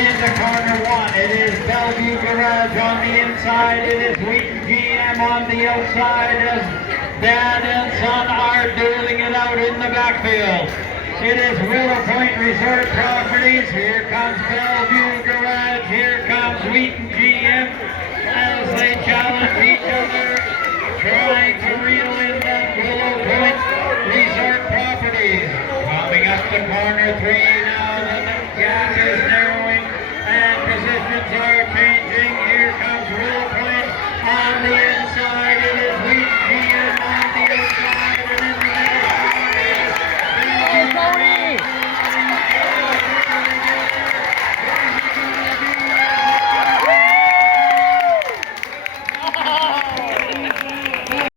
into corner one. It is Bellevue Garage on the inside. It is Wheaton GM on the outside as Dad and Son are dueling it out in the backfield. It is Willow Point Resort Properties. Here comes Bellevue Garage. Here comes Wheaton GM as they challenge each other. Try